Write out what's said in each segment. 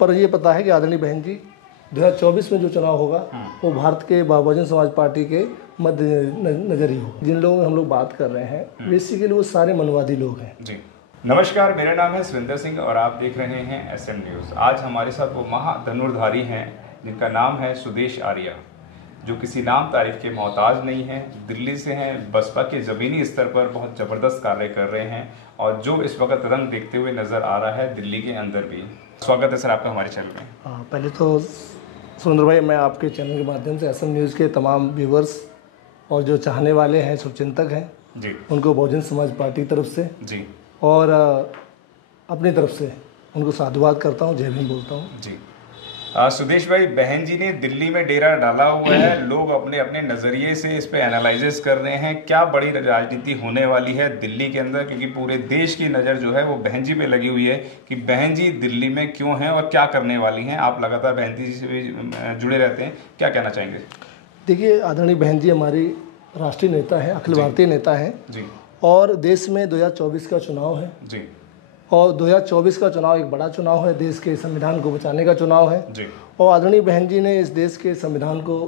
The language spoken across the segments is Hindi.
पर ये पता है कि आदरणीय बहन जी 2024 में जो चुनाव होगा वो भारत के बहुजन समाज पार्टी के मध्य नजर ही होगा। जिन लोगों हम लोग बात कर रहे हैं बेसिकली वो सारे मनवादी लोग हैं। जी नमस्कार, मेरा नाम है सुरेंद्र सिंह और आप देख रहे हैं एसएम न्यूज़। आज हमारे साथ वो महाधनुर्धारी हैं जिनका नाम है सुदेश आर्या, जो किसी नाम तारीफ के मोहताज नहीं हैं। दिल्ली से हैं, बसपा के ज़मीनी स्तर पर बहुत ज़बरदस्त कार्य कर रहे हैं और जो इस वक्त रंग देखते हुए नज़र आ रहा है दिल्ली के अंदर भी। स्वागत है सर आपका हमारे चैनल में। पहले तो सुरेंद्र भाई, मैं आपके चैनल के माध्यम से एसएम न्यूज़ के तमाम व्यूवर्स और जो चाहने वाले हैं, शुभचिंतक हैं जी, उनको बहुजन समाज पार्टी की तरफ से जी और अपनी तरफ से उनको साधुवाद करता हूँ, जय भीम बोलता हूँ। जी सुदेश भाई, बहन जी ने दिल्ली में डेरा डाला हुआ है, लोग अपने अपने नज़रिए से इस पे एनालिसिस कर रहे हैं। क्या बड़ी राजनीति होने वाली है दिल्ली के अंदर, क्योंकि पूरे देश की नज़र जो है वो बहन जी पे लगी हुई है कि बहन जी दिल्ली में क्यों हैं और क्या करने वाली हैं। आप लगातार बहन जी से भी जुड़े रहते हैं, क्या कहना चाहेंगे? देखिए, आदरणीय बहन जी हमारी राष्ट्रीय नेता है, अखिल भारतीय नेता है जी, और देश में 2024 का चुनाव है जी, और 2024 का चुनाव एक बड़ा चुनाव है, देश के संविधान को बचाने का चुनाव है जी, और आदरणीय बहन जी ने इस देश के संविधान को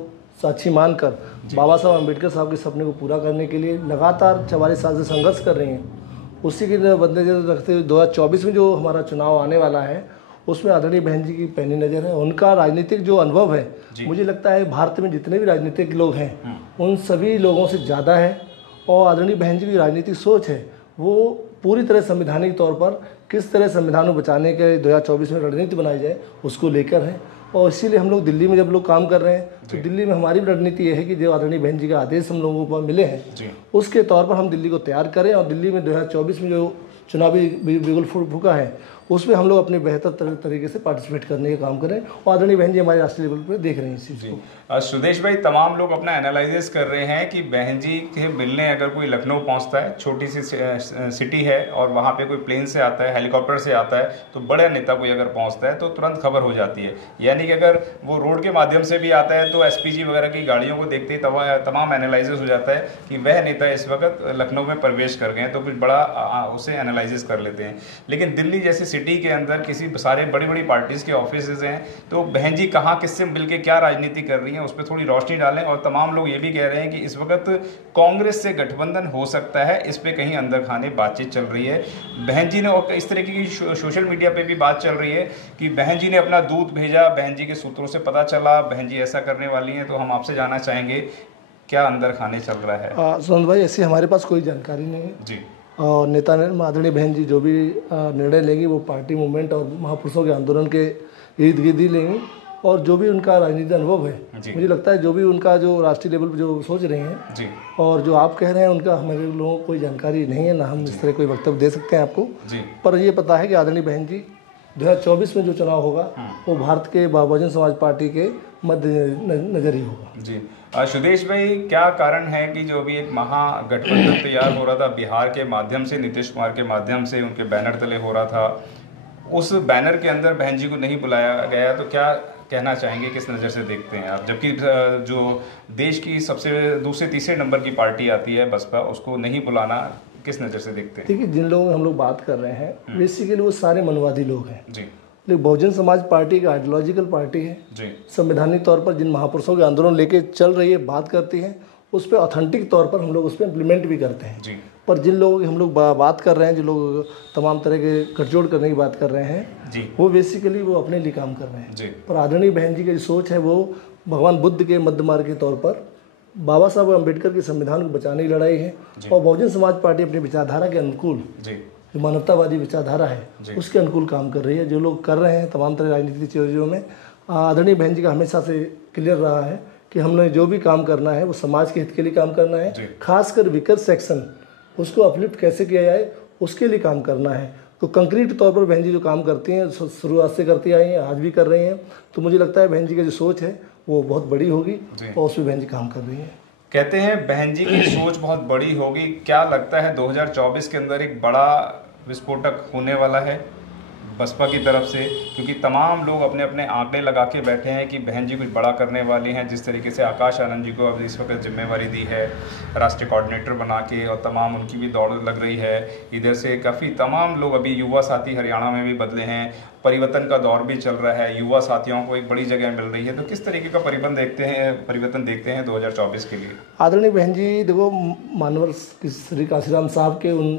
साक्षी मानकर बाबा साहब अम्बेडकर साहब के सपने को पूरा करने के लिए लगातार 44 साल से संघर्ष कर रही हैं। उसी के मद्देनजर रखते हुए 2024 में जो हमारा चुनाव आने वाला है उसमें आदरणीय बहन जी की पैनी नज़र है। उनका राजनीतिक जो अनुभव है, मुझे लगता है भारत में जितने भी राजनीतिक लोग हैं उन सभी लोगों से ज़्यादा है और आदरणीय बहन जी की राजनीतिक सोच है वो पूरी तरह संवैधानिक तौर पर किस तरह संविधान को बचाने के 2024 में रणनीति बनाई जाए उसको लेकर है। और इसीलिए हम लोग दिल्ली में जब लोग काम कर रहे हैं तो दिल्ली में हमारी रणनीति ये है कि जो आदरणीय बहन जी का आदेश हम लोगों को मिले हैं उसके तौर पर हम दिल्ली को तैयार करें और दिल्ली में 2024 में जो चुनावी बिगुल फूका है उसमें हम लोग अपने बेहतर तरीके से पार्टिसिपेट करने का काम करें और आदरणीय बहन जी हमारे राष्ट्रीय लेवल पर देख रहे हैं इस चीज़ को। सुदेश भाई, तमाम लोग अपना एनालिसिस कर रहे हैं कि बहन जी के मिलने अगर कोई लखनऊ पहुंचता है, छोटी सी सिटी है और वहां पे कोई प्लेन से आता है, हेलीकॉप्टर से आता है, तो बड़े नेता कोई अगर पहुंचता है तो तुरंत खबर हो जाती है। यानी कि अगर वो रोड के माध्यम से भी आता है तो एसपीजी वगैरह की गाड़ियों को देखते ही तमाम एनालिसिस हो जाता है कि वह नेता इस वक्त लखनऊ में प्रवेश कर गए हैं, तो कुछ बड़ा उसे एनालिसिस कर लेते हैं। लेकिन दिल्ली जैसी सिटी के अंदर किसी सारे बड़ी बड़ी पार्टीज के ऑफिस हैं, तो बहन जी कहाँ किससे मिलकर क्या राजनीति कर रही हैं उस पर थोड़ी रोशनी डालें। और तमाम लोग ये भी कह रहे हैं कि इस वक्त कांग्रेस से गठबंधन हो सकता है, इस पे कहीं अंदर खाने बातचीत चल रही है बहन जी ने। और इस तरह की सोशल मीडिया पे भी बात चल रही है कि बहन जी ने अपना दूत भेजा, बहन जी के सूत्रों से पता चला बहन जी ऐसा करने वाली हैं। तो हम आपसे जानना चाहेंगे क्या अंदर खाने चल रहा है? सुरेंद्र भाई, ऐसी हमारे पास कोई जानकारी नहीं है जी, और नेता आदरणीय बहन जी जो भी निर्णय लेंगी वो पार्टी मूवमेंट और महापुरुषों के आंदोलन के इर्द गिर्द ही लेंगी और जो भी उनका राजनीतिक अनुभव है, मुझे लगता है जो भी उनका जो राष्ट्रीय लेवल पर जो सोच रही हैं जी, और जो आप कह रहे हैं उनका हमारे लोगों को कोई जानकारी नहीं है, ना हम इस तरह कोई वक्तव्य दे सकते हैं आपको जी। पर ये पता है कि आदरणीय बहन जी 2024 में जो चुनाव होगा वो भारत के बहुजन समाज पार्टी के मध्य नजर ही होगा। जी सुदेश भाई, क्या कारण है कि जो अभी एक महागठबंधन तैयार हो रहा था बिहार के माध्यम से, नीतीश कुमार के माध्यम से उनके बैनर तले हो रहा था, उस बैनर के अंदर बहन जी को नहीं बुलाया गया? तो क्या कहना चाहेंगे, किस नज़र से देखते हैं आप? जबकि जो देश की सबसे दूसरे तीसरे नंबर की पार्टी आती है बसपा, उसको नहीं बुलाना किस नज़र से देखते हैं? देखिए, जिन लोगों हम लोग बात कर रहे हैं बेसिकली वो सारे मनवादी लोग हैं जी, लेकिन बहुजन समाज पार्टी एक आइडियोलॉजिकल पार्टी है जी, संवैधानिक तौर पर जिन महापुरुषों के आंदोलन लेके चल रही है, बात करती है उस पर ऑथेंटिक तौर पर हम लोग उस पर इम्प्लीमेंट भी करते हैं जी, पर जिन लोगों की हम लोग बात कर रहे हैं, जो लोग तमाम तरह के गठजोड़ करने की बात कर रहे हैं जी, वो बेसिकली वो अपने लिए काम कर रहे हैं जी, पर आदरणीय बहन जी की जो सोच है वो भगवान बुद्ध के मध्य मार्ग के तौर पर बाबा साहब अम्बेडकर के संविधान को बचाने की लड़ाई है और बहुजन समाज पार्टी अपनी विचारधारा के अनुकूल जी, जो मानवतावादी विचारधारा है उसके अनुकूल काम कर रही है। जो लोग कर रहे हैं तमाम तरह राजनीतिक चीज़ों में, आदरणीय बहन जी का हमेशा से क्लियर रहा है कि हमने जो भी काम करना है वो समाज के हित के लिए काम करना है, खासकर वीकर सेक्शन उसको अपलिफ्ट कैसे किया जाए उसके लिए काम करना है। तो कंक्रीट तौर पर बहन जी जो काम करती हैं, शुरुआत से करती आई हैं, आज भी कर रही हैं, तो मुझे लगता है बहन जी की जो सोच है वो बहुत बड़ी होगी और उस पर बहन जी काम कर रही हैं। कहते हैं बहन जी की सोच बहुत बड़ी होगी। क्या लगता है 2024 के अंदर एक बड़ा विस्फोटक होने वाला है? बसपा की तरफ से, क्योंकि तमाम लोग अपने अपने आंकड़े लगा के बैठे हैं कि बहन जी कुछ बड़ा करने वाली हैं। जिस तरीके से आकाश आनंद जी को अब इस वक्त जिम्मेवारी दी है राष्ट्रीय कोऑर्डिनेटर बना के, और तमाम उनकी भी दौड़ लग रही है। इधर से काफ़ी तमाम लोग, अभी युवा साथी हरियाणा में भी बदले हैं, परिवर्तन का दौर भी चल रहा है, युवा साथियों को एक बड़ी जगह मिल रही है। तो किस तरीके का परिवर्तन देखते हैं 2024 के लिए? आदरणीय बहन जी देखो, मानवर श्री काशीराम साहब के उन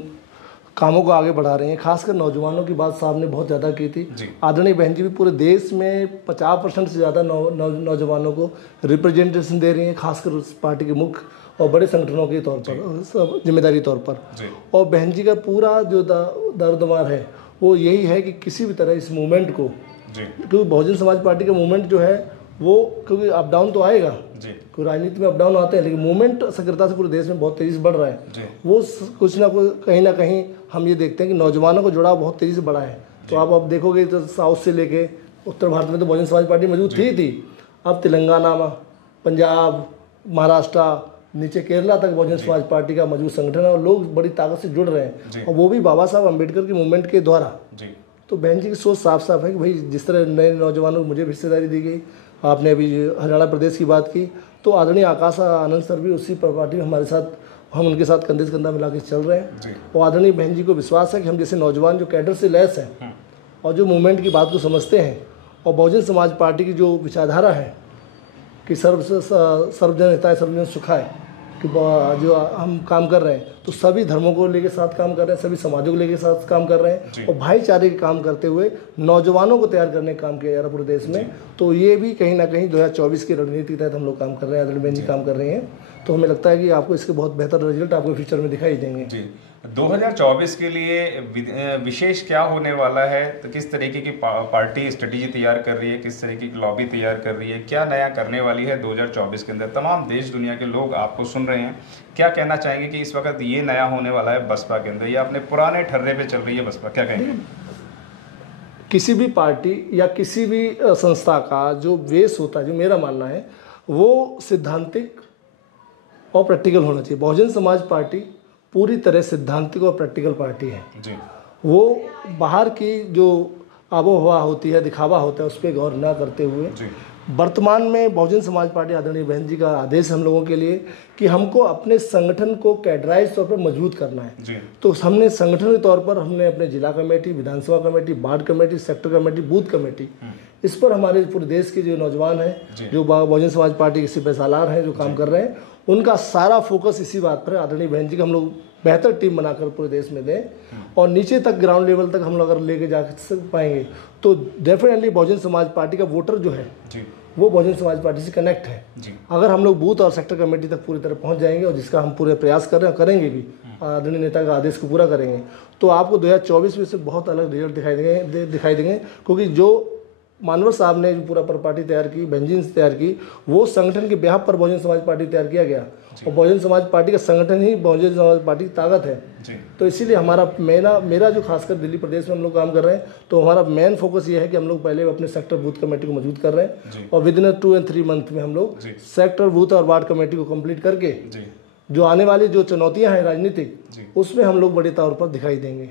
कामों को आगे बढ़ा रहे हैं। खासकर नौजवानों की बात साहब ने बहुत ज़्यादा की थी। आदरणीय बहन जी भी पूरे देश में 50% से ज़्यादा नौजवानों को रिप्रेजेंटेशन दे रही हैं, खासकर उस पार्टी के मुख्य और बड़े संगठनों के तौर पर, जिम्मेदारी तौर पर। और बहन जी का पूरा जो दरदमार है वो यही है कि किसी भी तरह इस मूवमेंट को, क्योंकि बहुजन समाज पार्टी का मूवमेंट जो है वो, क्योंकि अप डाउन तो आएगा, क्योंकि राजनीति में अप डाउन आते हैं, लेकिन मूवमेंट सक्रियता से पूरे देश में बहुत तेज़ी से बढ़ रहा है। वो कुछ ना कहीं हम ये देखते हैं कि नौजवानों को जुड़ाव बहुत तेज़ी से बढ़ा है। तो आप अब देखोगे तो साउथ से लेके उत्तर भारत में तो बहुजन समाज पार्टी मौजूद थी, अब तेलंगाना में, पंजाब, महाराष्ट्र, नीचे केरला तक बहुजन समाज पार्टी का मौजूद संगठन है और लोग बड़ी ताकत से जुड़ रहे हैं, और वो भी बाबा साहब अम्बेडकर की मूवमेंट के द्वारा। तो बहन जी की सोच साफ साफ है कि भाई जिस तरह नए नौजवानों को मुझे हिस्सेदारी दी गई, आपने अभी हरियाणा प्रदेश की बात की, तो आदरणीय आकाश आनंद सर भी उसी पार्टी में हमारे साथ, हम उनके साथ कंधे से कंधा मिला के चल रहे हैं। और आदरणीय बहन जी को विश्वास है कि हम जैसे नौजवान जो कैडर से लैस हैं और जो मूवमेंट की बात को समझते हैं, और बहुजन समाज पार्टी की जो विचारधारा है कि सर्वजन हिताय सर्वजन सुखाय, कि जो हम काम कर रहे हैं तो सभी धर्मों को लेके साथ काम कर रहे हैं, सभी समाजों को लेके साथ काम कर रहे हैं, और भाईचारे के काम करते हुए नौजवानों को तैयार करने का काम किया जा रहा है पूरे देश में। तो ये भी कहीं ना कहीं 2024 की रणनीति के तहत हम लोग काम कर रहे हैं, आदरणीय बहन जी काम कर रहे हैं। तो हमें लगता है कि आपको इसके बहुत बेहतर रिजल्ट आपको फ्यूचर में दिखाई देंगे। 2024 के लिए विशेष क्या होने वाला है? तो किस तरीके की पार्टी स्ट्रेटेजी तैयार कर रही है, किस तरीके की लॉबी तैयार कर रही है, क्या नया करने वाली है 2024 के अंदर? तमाम देश दुनिया के लोग आपको सुन रहे हैं, क्या कहना चाहेंगे कि इस वक्त ये नया होने वाला है बसपा के अंदर, या अपने पुराने ठर्रे पे चल रही है बसपा? क्या कहेंगे? किसी भी पार्टी या किसी भी संस्था का जो बेस होता है, जो मेरा मानना है, वो सिद्धांतिक और प्रैक्टिकल होना चाहिए। बहुजन समाज पार्टी पूरी तरह सिद्धांतिक और प्रैक्टिकल पार्टी है। वो बाहर की जो आबोहवा होती है, दिखावा होता है, उस पर गौर न करते हुए वर्तमान में बहुजन समाज पार्टी, आदरणीय बहन जी का आदेश हम लोगों के लिए कि हमको अपने संगठन को कैडराइज तौर पर मजबूत करना है। तो हमने संगठन के तौर पर हमने अपने जिला कमेटी, विधानसभा committee, ward committee, sector committee, booth committee, इस पर हमारे पूरे देश के जो नौजवान हैं, जो बहुजन समाज पार्टी के सिपह सालार हैं, जो काम कर रहे हैं, उनका सारा फोकस इसी बात पर है आदरणीय बहन जी का हम लोग बेहतर टीम बनाकर पूरे देश में दें, और नीचे तक ग्राउंड लेवल तक हम लोग अगर लेके जा पाएंगे तो डेफिनेटली बहुजन समाज पार्टी का वोटर जो है वो बहुजन समाज पार्टी से कनेक्ट है। अगर हम लोग बूथ और सेक्टर कमेटी तक पूरी तरह पहुंच जाएंगे, और जिसका हम पूरे प्रयास कर रहे हैं, करेंगे भी, आदरणीय नेता का आदेश को पूरा करेंगे, तो आपको 2024 में से बहुत अलग रिजल्ट दिखाई देंगे। क्योंकि जो मानवर साहब ने जो पूरा पार्टी तैयार की, बहन जी ने तैयार की, वो संगठन के बेहाफ पर बहुजन समाज पार्टी तैयार किया गया, और बहुजन समाज पार्टी का संगठन ही बहुजन समाज पार्टी की ताकत है। तो इसीलिए हमारा मेरा जो खासकर दिल्ली प्रदेश में हम लोग काम कर रहे हैं, तो हमारा मेन फोकस ये है कि हम लोग पहले अपने सेक्टर बूथ कमेटी को मजबूत कर रहे हैं, और विद इन 2 और 3 मंथ में हम लोग सेक्टर बूथ और वार्ड कमेटी को कंप्लीट करके जो आने वाली जो चुनौतियां हैं राजनीतिक, उसमें हम लोग बड़े तौर पर दिखाई देंगे।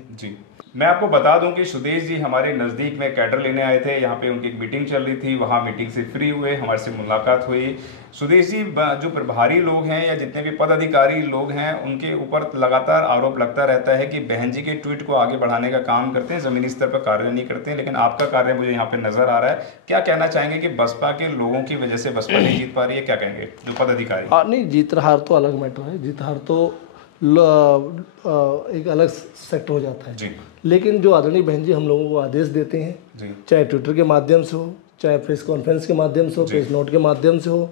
मैं आपको बता दूं कि सुदेश जी हमारे नज़दीक में कैडर लेने आए थे, यहाँ पे उनकी एक मीटिंग चल रही थी, वहाँ मीटिंग से फ्री हुए, हमारे से मुलाकात हुई। सुदेश जी, जो प्रभारी लोग हैं या जितने भी पदाधिकारी लोग हैं, उनके ऊपर लगातार आरोप लगता रहता है कि बहन जी के ट्वीट को आगे बढ़ाने का काम करते हैं, ज़मीनी स्तर पर कार्य नहीं करते हैं, लेकिन आपका कार्य मुझे यहाँ पर नज़र आ रहा है। क्या कहना चाहेंगे कि बसपा के लोगों की वजह से बसपा नहीं जीत पा रही है? क्या कहेंगे जो पदाधिकारी? नहीं, जीत हार तो अलग मैटर है, जीत हार तो एक अलग सेक्टर हो जाता है। लेकिन जो आदरणीय बहन जी हम लोगों को आदेश देते हैं, चाहे ट्विटर के माध्यम से हो, चाहे प्रेस कॉन्फ्रेंस के माध्यम से हो, प्रेस नोट के माध्यम से हो,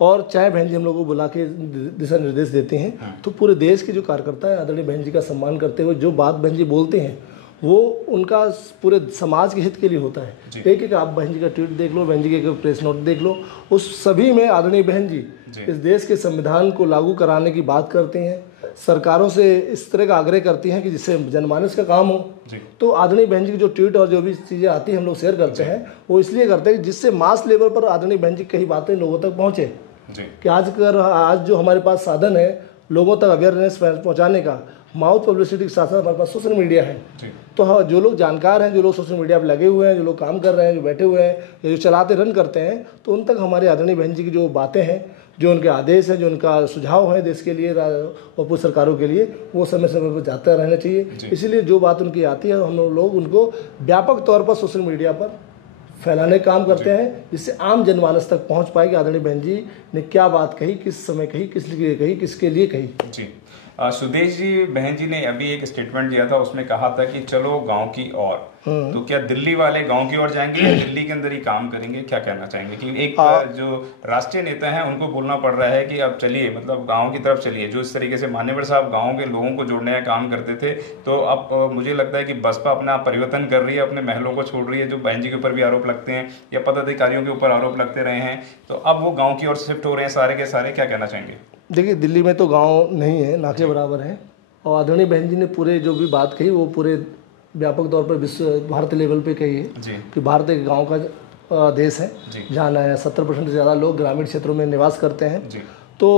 और चाहे बहन जी हम लोगों को बुला के दिशा निर्देश देते हैं, तो पूरे देश के जो कार्यकर्ता है आदरणीय बहन जी का सम्मान करते हुए जो बात बहन जी बोलते हैं, वो उनका पूरे समाज के हित के लिए होता है। एक आप बहन जी का ट्वीट देख लो, बहन जी के प्रेस नोट देख लो, उस सभी में आदरणीय बहन जी इस देश के संविधान को लागू कराने की बात करते हैं, सरकारों से इस तरह का आग्रह करती हैं कि जिससे जनमानस का काम हो। तो आदरणीय बहन जी की जो ट्वीट और जो भी चीज़ें आती हैं हम लोग शेयर करते हैं, वो इसलिए करते हैं कि जिससे मास लेवल पर आदरणीय बहन जी कई बातें लोगों तक पहुँचे। कि आज जो हमारे पास साधन है लोगों तक अवेयरनेस पहुंचाने का, माउथ पब्लिसिटी के साथ साथ हमारे पास सोशल मीडिया है। जी। तो हाँ, जो लोग जानकार हैं, जो लोग सोशल मीडिया पर लगे हुए हैं, जो लोग काम कर रहे हैं, जो बैठे हुए हैं या जो चलाते रन करते हैं, तो उन तक हमारे आदरणीय बहन जी की जो बातें हैं, जो उनके आदेश हैं, जो उनका सुझाव है देश के लिए और पूर्व सरकारों के लिए, वो समय समय पर जाता रहना चाहिए। इसीलिए जो बात उनकी आती है हम लोग उनको व्यापक तौर पर सोशल मीडिया पर फैलाने का काम करते हैं, जिससे आम जनमानस तक पहुंच पाए कि आदरणीय बहन जी ने क्या बात कही, किस समय कही, किस लिए कही, किसके लिए कही। जी। सुदेश जी, बहन जी ने अभी एक स्टेटमेंट दिया था, उसमें कहा था कि चलो गांव की ओर। तो क्या दिल्ली वाले गांव की ओर जाएंगे या दिल्ली के अंदर ही काम करेंगे? क्या कहना चाहेंगे कि एक जो राष्ट्रीय नेता हैं उनको बोलना पड़ रहा है कि अब चलिए, मतलब गांव की तरफ चलिए। जो इस तरीके से मान्यवर साहब गांव के लोगों को जोड़ने का काम करते थे, तो अब मुझे लगता है कि बसपा अपना परिवर्तन कर रही है, अपने महलों को छोड़ रही है, जो बहन जी के ऊपर भी आरोप लगते हैं या पदाधिकारियों के ऊपर आरोप लगते रहे हैं, तो अब वो गाँव की ओर शिफ्ट हो रहे हैं सारे के सारे। क्या कहना चाहेंगे? देखिए, दिल्ली में तो गांव नहीं है, ना के बराबर है। और आदरणीय बहन जी ने पूरे जो भी बात कही वो पूरे व्यापक तौर पर विश्व भारत लेवल पे कही है कि भारत एक गांव का देश है, जहाँ 70% से ज़्यादा लोग ग्रामीण क्षेत्रों में निवास करते हैं। तो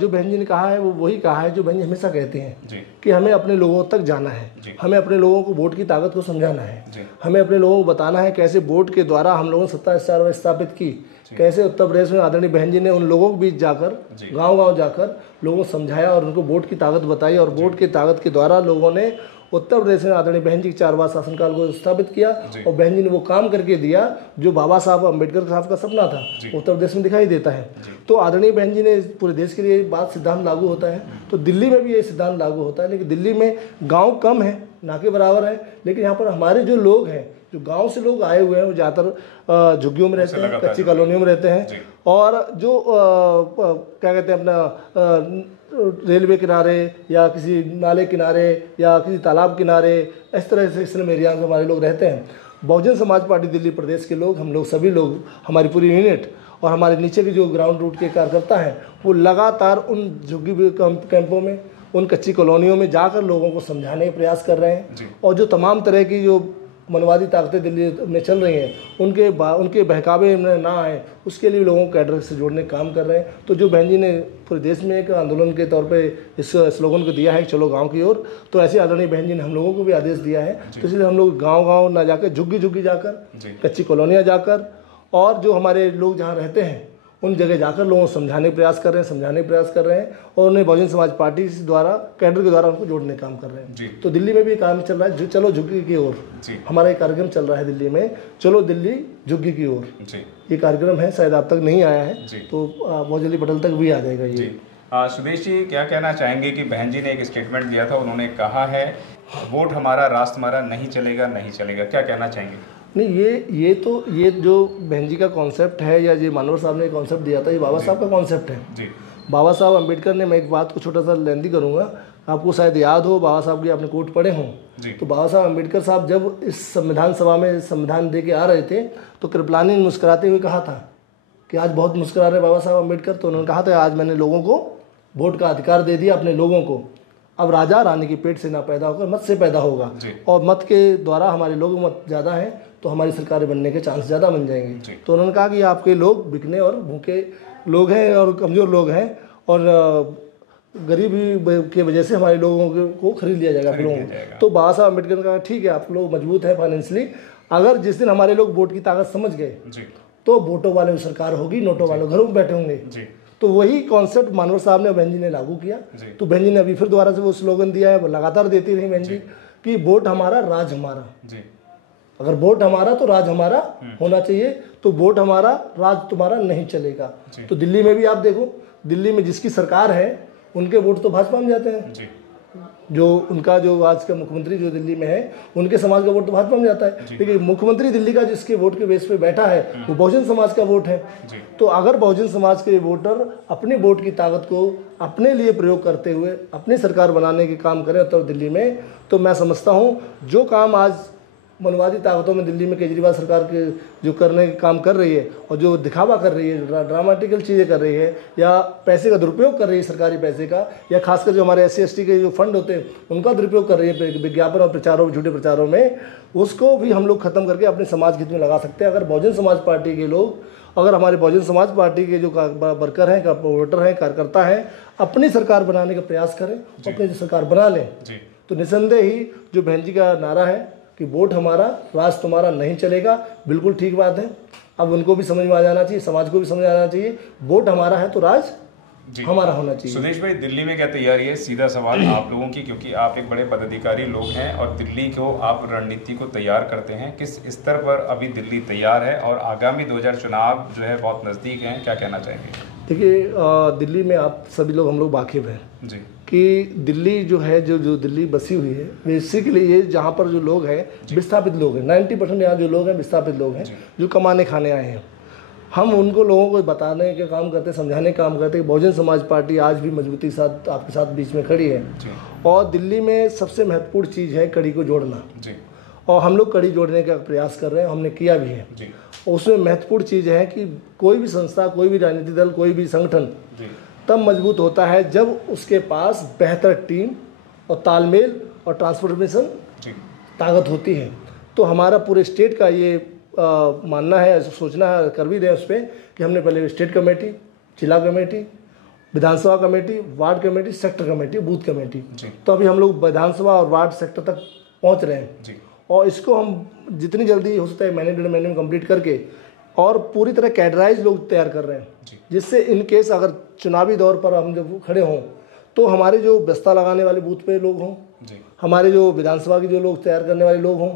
जो बहन जी ने कहा है वो वही कहा है जो बहन जी हमेशा कहती हैं कि हमें अपने लोगों तक जाना है, हमें अपने लोगों को वोट की ताकत को समझाना है, हमें अपने लोगों को बताना है कैसे वोट के द्वारा हम लोगों ने सत्ता इस 4 वर्ष स्थापित की, कैसे उत्तर प्रदेश में आदरणीय बहन जी ने उन लोगों के बीच जाकर गांव-गांव जाकर लोगों को समझाया और उनको वोट की ताकत बताई, और वोट की ताकत के द्वारा लोगों ने उत्तर प्रदेश में आदरणीय बहन जी के 4 बार शासनकाल को स्थापित किया। और बहन जी ने वो काम करके दिया जो बाबा साहब अम्बेडकर साहब का सपना था, उत्तर प्रदेश में दिखाई देता है। तो आदरणीय बहन जी ने पूरे देश के लिए बात सिद्धांत लागू होता है, तो दिल्ली में भी ये सिद्धांत लागू होता है। लेकिन दिल्ली में गाँव कम है, ना के बराबर है, लेकिन यहाँ पर हमारे जो लोग हैं, जो गांव से लोग आए हुए हैं, वो ज़्यादातर झुग्गियों में रहते हैं, कच्ची कॉलोनियों में रहते हैं, और जो क्या कहते हैं अपना रेलवे किनारे या किसी नाले किनारे या किसी तालाब किनारे, इस तरह से स्लम एरिया में हमारे लोग रहते हैं। बहुजन समाज पार्टी दिल्ली प्रदेश के लोग, हम लोग सभी लोग, हमारी पूरी यूनिट और हमारे नीचे के जो ग्राउंड रूट के कार्यकर्ता हैं, वो लगातार उन झुग्गी कैंपों में, उन कच्ची कॉलोनियों में जाकर लोगों को समझाने का प्रयास कर रहे हैं। और जो तमाम तरह की जो मनवादी ताकतें दिल्ली में चल रही हैं, उनके बहकावे में ना आए, उसके लिए लोगों को कैडर से जोड़ने का काम कर रहे हैं। तो जो बहन जी ने पूरे देश में एक आंदोलन के तौर पे इस स्लोगन को दिया है, चलो गांव की ओर, तो ऐसे आदरणीय बहन जी ने हम लोगों को भी आदेश दिया है। तो इसलिए हम लोग गाँव-गाँव ना जाकर, झुग्गी जाकर, कच्ची कॉलोनियाँ जाकर, और जो हमारे लोग जहाँ रहते हैं उन जगह जाकर लोगों को समझाने का प्रयास कर रहे हैं, और उन्हें बहुजन समाज पार्टी द्वारा, कैडर के द्वारा उनको जोड़ने का काम कर रहे हैं। तो दिल्ली में भी काम चल रहा है, चलो झुग्गी की ओर, हमारा एक कार्यक्रम चल रहा है दिल्ली में, चलो दिल्ली झुग्गी की ओर। ये कार्यक्रम है, शायद आप तक नहीं आया है, तो बहुत जल्दी पटल तक भी आ जाएगा ये। सुदेश जी, क्या कहना चाहेंगे कि बहन जी ने एक स्टेटमेंट दिया था, उन्होंने कहा है वोट हमारा राष्ट्र हमारा, नहीं चलेगा, क्या कहना चाहेंगे? नहीं, ये जो बहन जी का कॉन्सेप्ट है, या जो मानवर साहब ने कॉन्सेप्ट दिया था, ये बाबा साहब का कॉन्सेप्ट है। बाबा साहब अम्बेडकर ने, मैं एक बात को छोटा सा लेंदी करूँगा, आपको शायद याद हो, बाबा साहब की आपने कोट पढ़े हों, तो बाबा साहब अम्बेडकर साहब जब इस संविधान सभा में संविधान दे के आ रहे थे, तो कृपलानी ने मुस्कुराते हुए कहा था कि आज बहुत मुस्कुरा रहे बाबा साहब अम्बेडकर। तो उन्होंने कहा था, आज मैंने लोगों को वोट का अधिकार दे दिया, अपने लोगों को, अब राजा रानी के पेट से ना पैदा होकर मत से पैदा होगा, और मत के द्वारा हमारे लोग मत ज़्यादा हैं, तो हमारी सरकारें बनने के चांस ज़्यादा बन जाएंगे। तो उन्होंने कहा कि आपके लोग बिकने और भूखे लोग हैं और कमज़ोर लोग हैं, और गरीबी के वजह से हमारे लोगों को खरीद लिया जाएगा आप लोगों को। तो बाबा साहब अम्बेडकर ने कहा, ठीक है, आप लोग मजबूत हैं फाइनेंशियली, अगर जिस दिन हमारे लोग वोट की ताकत समझ गए, तो वोटों वाले सरकार होगी, नोटों वाले घरों में बैठे होंगे। तो वही कॉन्सेप्ट मानवर साहब ने, बहन जी ने लागू किया। तो बहन जी ने अभी फिर दोबारा से वो स्लोगन दिया है, लगातार देती रही बहन जी कि वोट हमारा राज हमारा। अगर वोट हमारा तो राज हमारा होना चाहिए, तो वोट हमारा राज तुम्हारा नहीं चलेगा। तो दिल्ली में भी आप देखो, दिल्ली में जिसकी सरकार है उनके वोट तो भाजपा में जाते हैं, जो उनका जो आज का मुख्यमंत्री जो दिल्ली में है, उनके समाज का वोट तो भाजपा में जाता है। लेकिन मुख्यमंत्री दिल्ली का जिसके वोट के बेस पे बैठा है, वो बहुजन समाज का वोट है। तो अगर बहुजन समाज के वोटर अपने वोट की ताकत को अपने लिए प्रयोग करते हुए अपनी सरकार बनाने के काम करें उत्तर दिल्ली में, तो मैं समझता हूँ जो काम आज मनवादी ताकतों में दिल्ली में केजरीवाल सरकार के जो करने का काम कर रही है, और जो दिखावा कर रही है, ड्रामेटिकल चीज़ें कर रही है, या पैसे का दुरुपयोग कर रही है सरकारी पैसे का, या खासकर जो हमारे SC/ST के जो फंड होते हैं उनका दुरुपयोग कर रही है विज्ञापन और प्रचारों, झूठे प्रचारों में, उसको भी हम लोग खत्म करके अपने समाज के हित में लगा सकते हैं। अगर बहुजन समाज पार्टी के लोग अगर हमारे बहुजन समाज पार्टी के जो वर्कर हैं, वोटर हैं, कार्यकर्ता हैं, अपनी सरकार बनाने का प्रयास करें, अपनी सरकार बना लें, तो निसंदेह ही जो बहन जी का नारा है कि वोट हमारा राज तुम्हारा नहीं चलेगा, बिल्कुल ठीक बात है। अब उनको भी समझ में आ जाना चाहिए, समाज को भी समझ आना चाहिए, वोट हमारा है तो राज हमारा होना चाहिए। सुदेश भाई, दिल्ली में क्या तैयारी है? सीधा सवाल आप लोगों की, क्योंकि आप एक बड़े पदाधिकारी लोग हैं और दिल्ली को आप रणनीति को तैयार करते हैं, किस स्तर पर अभी दिल्ली तैयार है और आगामी 2000 चुनाव जो है बहुत नज़दीक हैं, क्या कहना चाहेंगे? देखिए, दिल्ली में आप सभी लोग, हम लोग वाकिफ़ हैं जी कि दिल्ली जो है, जो दिल्ली बसी हुई है, बेसिकली ये जहाँ पर जो लोग हैं विस्थापित लोग हैं, 90% यहाँ जो लोग हैं विस्थापित लोग हैं, जो कमाने खाने आए हैं। हम उनको लोगों को बताने का काम करते, समझाने का काम करते कि बहुजन समाज पार्टी आज भी मजबूती के साथ आपके साथ बीच में खड़ी है। और दिल्ली में सबसे महत्वपूर्ण चीज़ है कड़ी को जोड़ना, और हम लोग कड़ी जोड़ने का प्रयास कर रहे हैं, हमने किया भी है। उसमें महत्वपूर्ण चीज़ है कि कोई भी संस्था, कोई भी राजनीतिक दल, कोई भी संगठन तब मजबूत होता है जब उसके पास बेहतर टीम और तालमेल और ट्रांसफॉर्मेशन ताकत होती है। तो हमारा पूरे स्टेट का ये मानना है, सोचना है, कर भी रहे हैं उस पर कि हमने पहले स्टेट कमेटी, जिला कमेटी, विधानसभा committee, ward committee, sector committee, booth committee, तो अभी हम लोग विधानसभा और वार्ड सेक्टर तक पहुंच रहे हैं। और इसको हम जितनी जल्दी हो सकता है महीने 1.5 महीने में कंप्लीट करके और पूरी तरह कैडराइज लोग तैयार कर रहे हैं, जिससे इन केस अगर चुनावी दौर पर हम जब खड़े हों तो हमारे जो बस्ता लगाने वाले बूथ पे लोग हों, हमारे जो विधानसभा के जो लोग तैयार करने वाले लोग हों,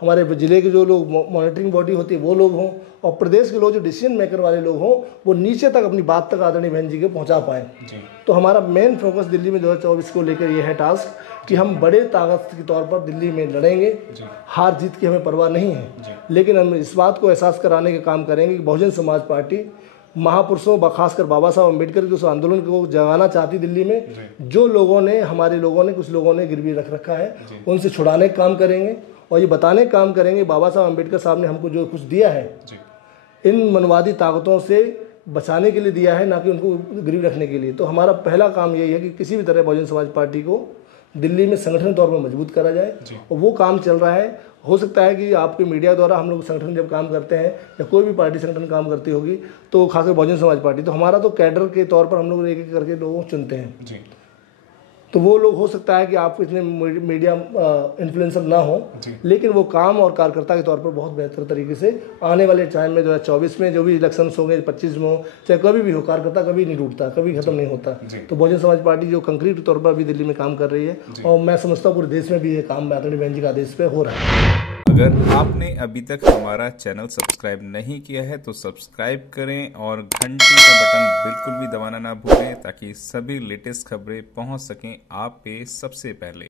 हमारे जिले के जो लोग मॉनिटरिंग बॉडी होती है वो लोग हों, और प्रदेश के लोग जो डिसीजन मेकर वाले लोग हों, वो नीचे तक अपनी बात तक आदरणीय बहन जी के पहुंचा पाएँ। तो हमारा मेन फोकस दिल्ली में 2024 को लेकर ये है टास्क कि हम बड़े ताकत के तौर पर दिल्ली में लड़ेंगे। हार जीत की हमें परवाह नहीं है, लेकिन हम इस बात को एहसास कराने का काम करेंगे कि बहुजन समाज पार्टी महापुरुषों, खासकर बाबा साहब अम्बेडकर के उस आंदोलन को जगाना चाहती दिल्ली में, जो लोगों ने, हमारे लोगों ने, कुछ लोगों ने गिरवी रख रखा है, उनसे छुड़ाने का काम करेंगे और ये बताने का काम करेंगे बाबा साहब अम्बेडकर साहब ने हमको जो कुछ दिया है इन मनवादी ताकतों से बचाने के लिए दिया है, ना कि उनको गिरवी रखने के लिए। तो हमारा पहला काम यही है कि किसी भी तरह बहुजन समाज पार्टी को दिल्ली में संगठन तौर पर मजबूत करा जाए, और वो काम चल रहा है। हो सकता है कि आपके मीडिया द्वारा हम लोग संगठन जब काम करते हैं या कोई भी पार्टी संगठन काम करती होगी, तो खासकर बहुजन समाज पार्टी, तो हमारा तो कैडर के तौर पर हम लोग एक एक करके लोगों को चुनते हैं। तो वो लोग हो सकता है कि आप इतने मीडिया इन्फ्लुएंसर ना हो, लेकिन वो काम और कार्यकर्ता के तौर पर बहुत बेहतर तरीके से आने वाले टाइम में 2024 में जो भी इलेक्शंस होंगे, 25 में हो, चाहे कभी भी हो, कार्यकर्ता कभी नहीं टूटता, कभी खत्म नहीं होता। तो बहुजन समाज पार्टी जो कंक्रीट तौर पर अभी दिल्ली में काम कर रही है, और मैं समझता हूँ पूरे देश में भी ये काम आदरणीय बहन जी के आदेश पे हो रहा है। अगर आपने अभी तक हमारा चैनल सब्सक्राइब नहीं किया है तो सब्सक्राइब करें और घंटी का बटन बिल्कुल भी दबाना ना भूलें, ताकि सभी लेटेस्ट खबरें पहुंच सकें आप पे सबसे पहले।